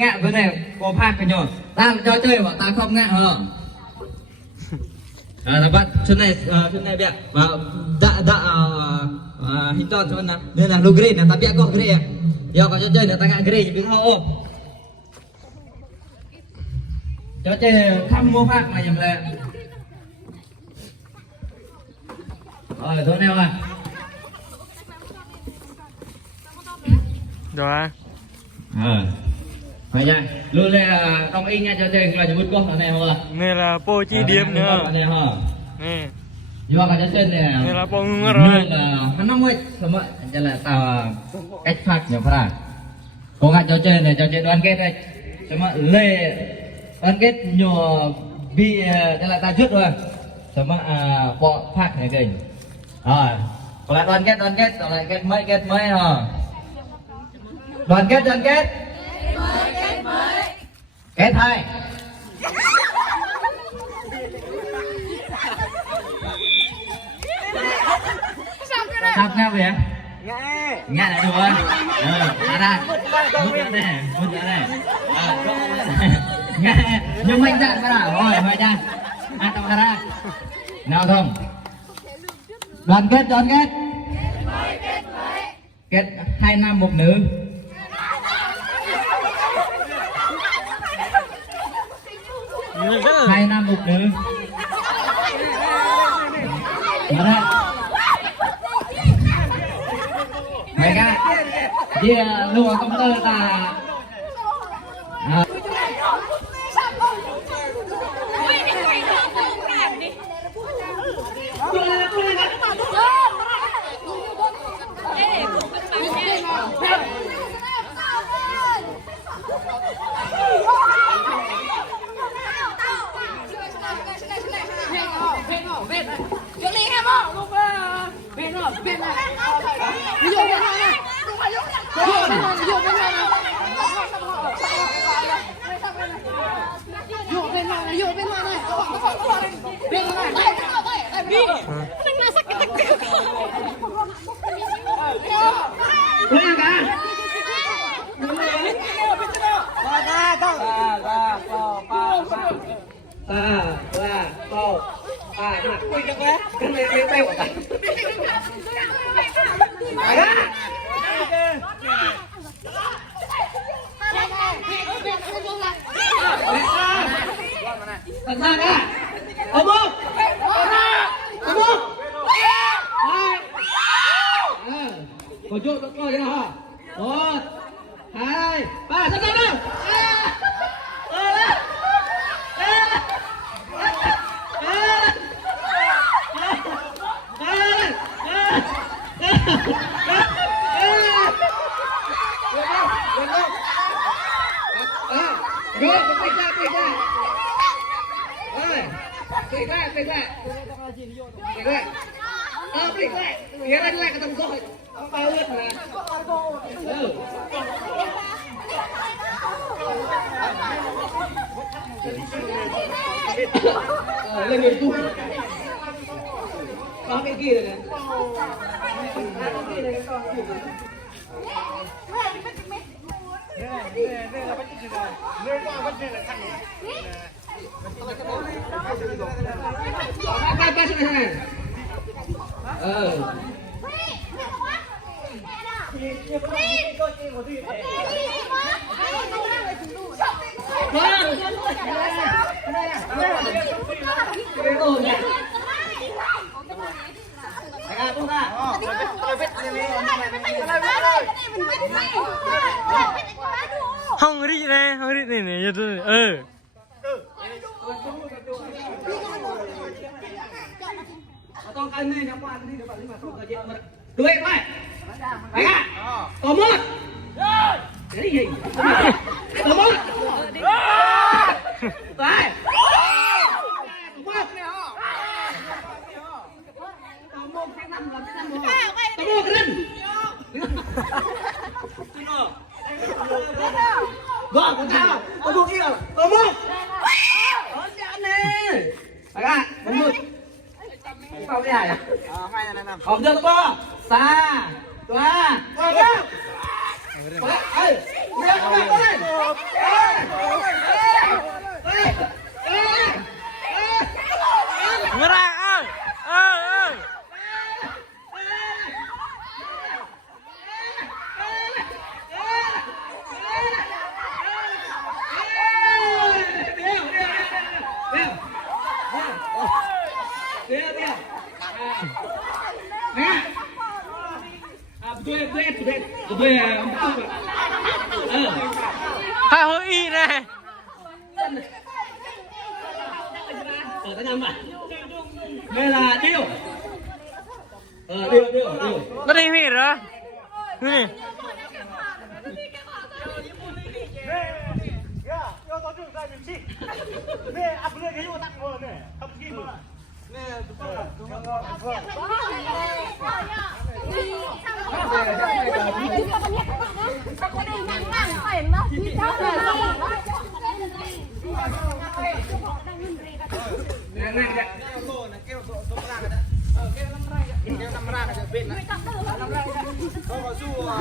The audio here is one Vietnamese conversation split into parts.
ngạ cái này có phát cái nhỏ ta cho chơi mà ta không ngạ hả là bạn chân này bịa và đã hình tròn cho anh nên là lô green là ta bịa có green giờ có cho chơi là ta ngạ green thì biết không cho chơi thăm mua phát này nhầm là rồi thôi nè à rồi phải nha luôn là trong in nha cho chơi là những con này hả này là po chi điểm nữa này hả nè nhưng mà cái chân này là po ngơ rồi là hắn năm mươi xong rồi cho là tao cách phát nhiều phát cố gắng cho chơi này cho chơi đoàn kết đây xong rồi lê đoàn kết nhỏ bị cho là ta trước rồi xong rồi bỏ phát này kìa rồi còn lại đoàn kết còn lại kết mấy hả đoàn kết kết hai sao nghe vậy nghe lại được không ra vứt ra đây nghe nhưng mạnh dạn phải nào rồi phải nha tao ra nào không đoàn kết kết 2 nam 1 nữ hai nam 1 nữ mà đây mấy cái gì lùa công tơ ta có chỗ có coi thế nào hả? 1, 2, 3, sắp đâu? Lên người tu có cái kia này không đi này này con ăn này nó qua đi nó bảo đi mà không có chuyện mà đuổi mày phải à có một cái gì có một phải vợ của tao có một kia có một có chuyện này phải à có một เข้าไม่ได้อะ ให้แนะนำ ออกเดินตัวซาตัวตัวเร็วเฮ้ยเร็วเข้าไปเลยNgerang Hai hơi y này. Ở ta nhầm à? Đây là điêu. Điêu. Nó đi mịt rồi. Nè.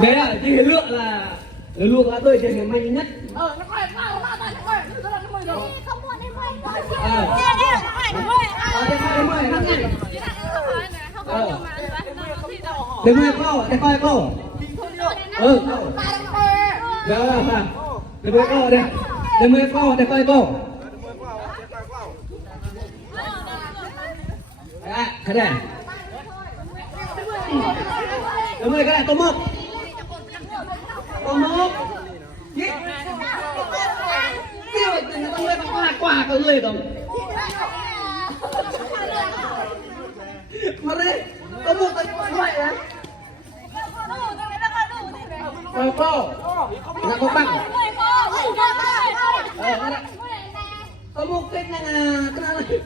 Đấy là cái lượng là tôi chơi may nhất. Nó quay nó quay không muốn đi quay Đừng quay câu, đừng quay câu. Được mà. Đừng quay câu đây. Đừng quay câu, đừng quay câu. Cái này. Đừng quay cái này, tô mốc. Kia vậy người ta nuôi bằng quả cả người không? Mà đây, tô mốc ta như vậy đấy. Cô, là cô bằng. Tô mốc cái này là cái này.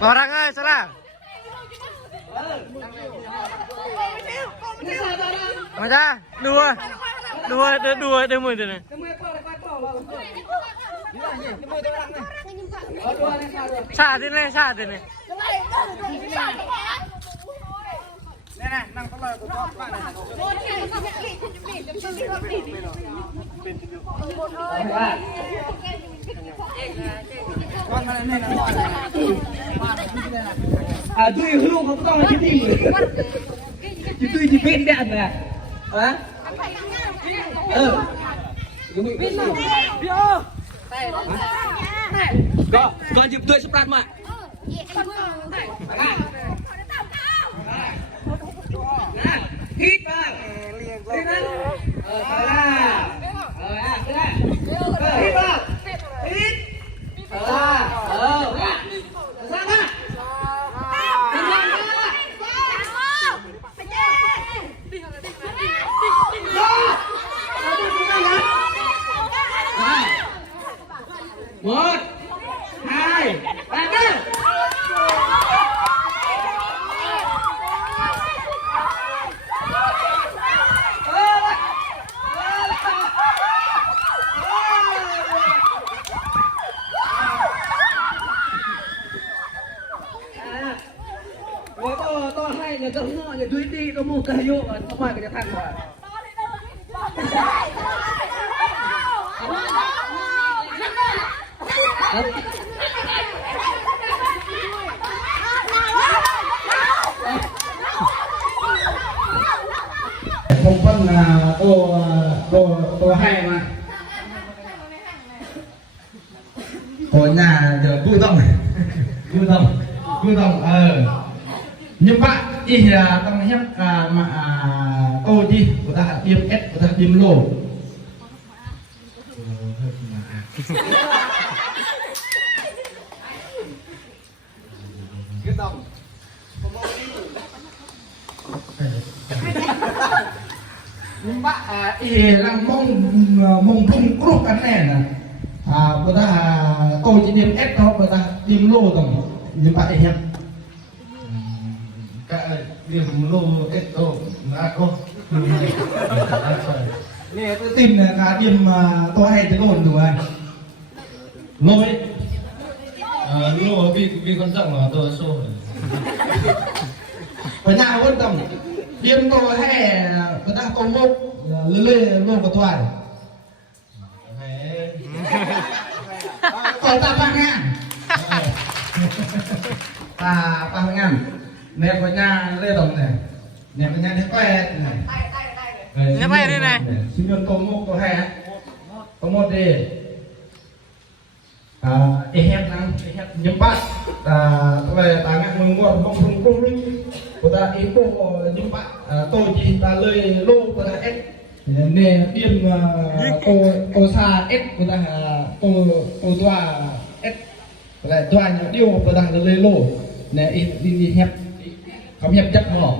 Orang ơi, sao nào? Mà ra, đùa mười từ này. Xả thế này. Nè nè, năng tóc lời của con bạn này. Con này này À tôi luôn không có cái gì. Tôi chỉ bên đạn nè. Hả? Con chụp tôi sắp đặt mà. Hít vào. Đi lên. Cái này. Hít vào. Hít. Ra ra. Một, hai, ba, bốn. Tôi hay là tôi ngọ nhà tôi đi tôi mua cây vô ở ngoài cái thằng rồi. Không phân là tôi hay mà. Ở nhà giờ vui tâm. Nhưng bạn ý là trong hiệp mà tôi đi của ta tiêm S của ta tiêm lô. Cái đồng. Nhưng bạn ý là mong thung cốt cái này nè. Của ta tôi chỉ tiêm S thôi của ta tiêm lô tổng. Nhưng bạn ý hiệp điểm lô kết tổ đã có nè tôi tìm là cả điểm tôi hay tới đồn đủ ai lô ấy lô vì con rộng là tôi xô ở nhà vẫn tầm điểm tôi hay người ta có một lê lô của tôi còn ta ba ngàn ta ba ngàn nè có nhà lê đồng này nè có nhà đến que này Nhà bay đây này. xin nhân tô một tô hai tô một đi hẹp năng hẹp nhâm bát về ta ngắt mừng mua không không không của ta ý cô nhâm bát tôi chỉ ta lời lô của ta ép nè điểm tô xa ép của ta tô đoa ép lại đoa những điều của ta lời lô nè đi hẹp không hẹp chất mỏ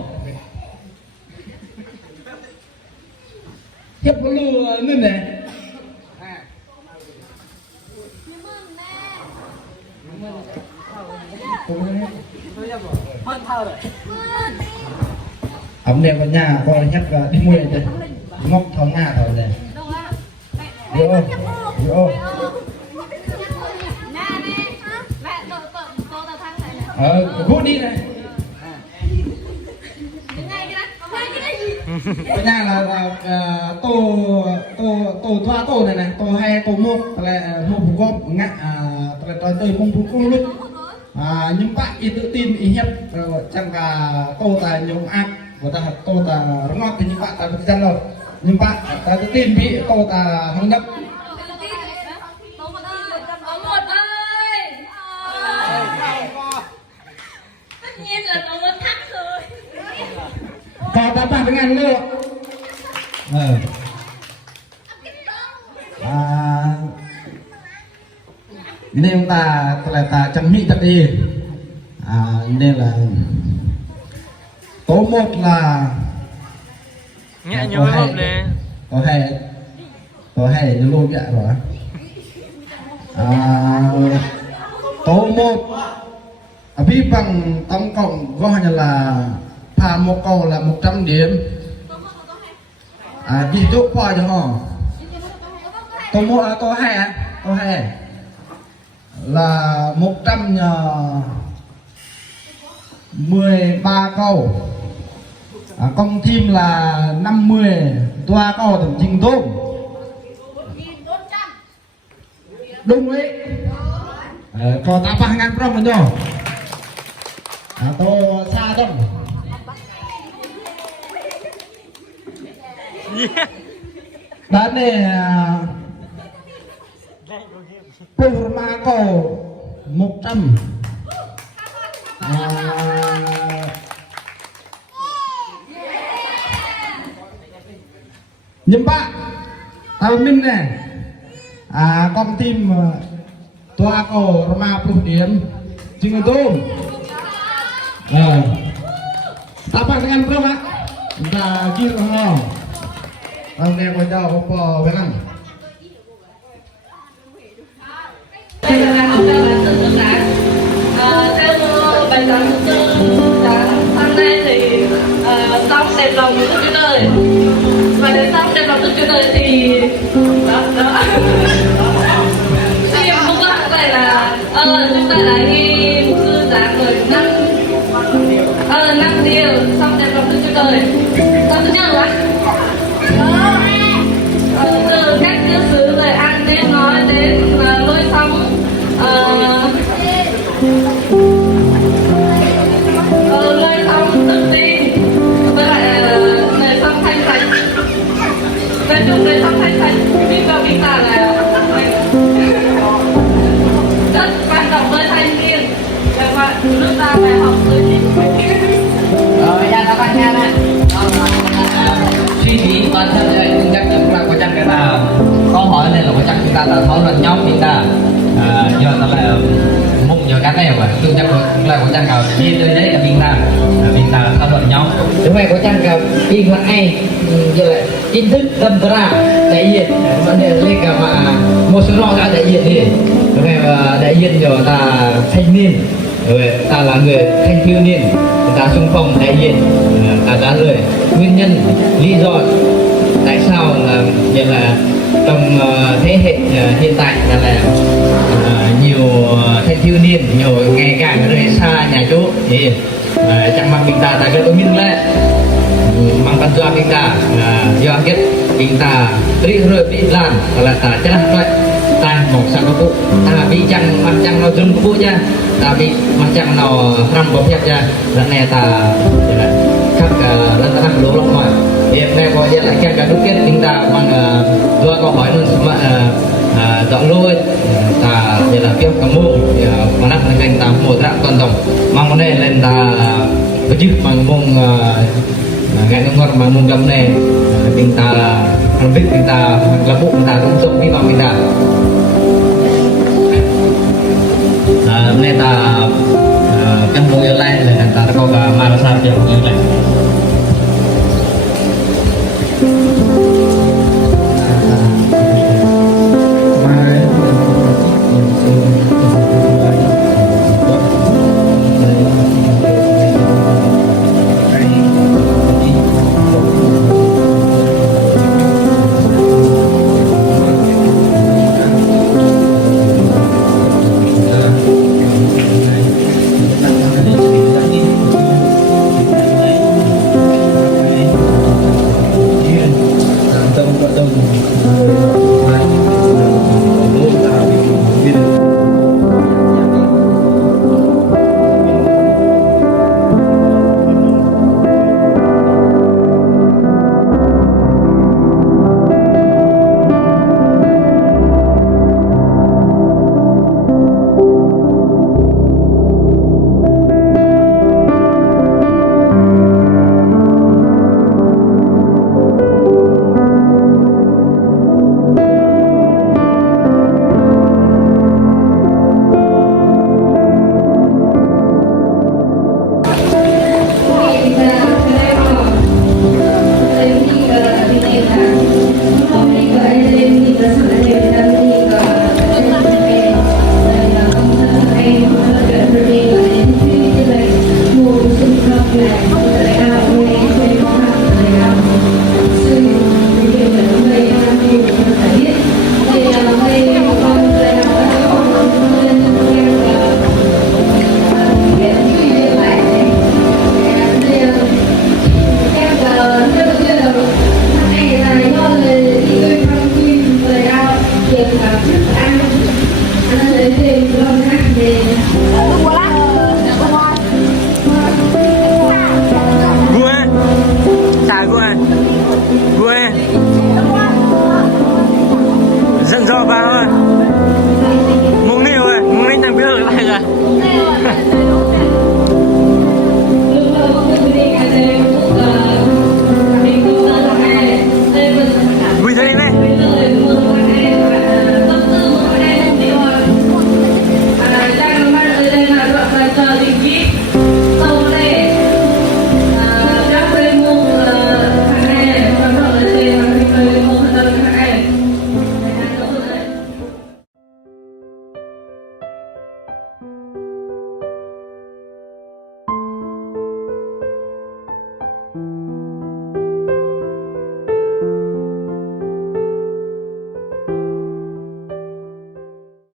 hẹp có lô nên này ấm đẹp vào nhà còn nhắc đi mua này ngọc thòng nga thôi này vô vô đi này ở nhà là tô thoa tô này này tô hay tô một là một gom ngã là tôi chơi không không lúc nhưng bạn ý tự tin ý hết chẳng cả tô tài nhóm ác của ta tô ta ngọt thì những bạn ta được dân rồi nhưng bạn ta tự tin bị tô ta không nhấp tất nhiên là nó muốn thắng rồi. có ta bạn với ngàn nữa nên chúng ta là ta chăm mỹ thật đi nên là tố một là Nhẹ nhiều hộp nè. có hay như lô vậy rồi tố một vi bằng tổng cộng gọi là thả một câu là 100 điểm ví dụ qua cho họ tố một là tố hai là 113 câu công team là 50 toa câu tổng trình độ đúng ấy có 8.000 from rồi tô xa không đã này Purma cầu 100 nhưng bạn tao minh này con team toa cầu Roma Plus điểm chừng tôm apa dengan berapa kita kira ho ông nghe coi cho có với lắm Đây là học theo bản tự tương tác. Theo bài toán tự tương tác hôm nay thì xong đèn lồng Đức Chúa Trời. Và đến xong đèn lồng Đức Chúa Trời thì đó. Thì một câu hỏi này là chúng ta đã ghi mục sư giảng rồi năm điều xong đèn lồng Đức Chúa Trời. Câu thứ nhất là từ cách cư xử lời ăn tiếng nói đến lối sống lối sống tự tin với lại đời sống thanh sạch. Nói chung đời sống thanh sạch đi vào mình ta là rất quan trọng với thanh niên và nước ta phải học từ chính bây giờ các bạn nghe này suy nghĩ toàn thân này chúng ta cũng là có chắc cái là câu hỏi này là có chắc chúng ta là thảo luận nhóm chúng ta giờ nó là mùng giờ cái này mà chúng ta cũng là có chắc là đi tới đấy là chúng ta thảo luận nhóm chúng mày có chắc là đi con ai giờ chính thức đâm ra đại diện vấn đề lên cả mà một số lo cả đại diện thì chúng mày đại diện giờ ta thanh niên rồi ta là người thanh thiếu niên, ta xung phong đại diện, ta trả lời nguyên nhân lý do tại sao là như là trong thế hệ hiện tại là nhiều thanh thiếu niên nhiều ngày càng rời xa nhà chỗ thì chẳng mang mình ta ta cái mình lại mang bantuan kita do biết kita beri lebih lan kalau ta celah tak ta một sang kuku tapi chẳng macam nó dừng kukunya tapi macam nó ram bopet ya dan này ta khắc lần ta lỗ lỗ mà hiện nay có nghĩa là cái đúc kết kita mang do câu hỏi luôn mà dọn lôi ta để là tiếp kamu mà nắp lên ta một rạng toàn tổng mang này lên ta berjip mang mong ngày ngor mang mong gam này kita lebih kita lebuk kita untuk đi vào kita nên ta căn bộ lại là ta có marasar yang lain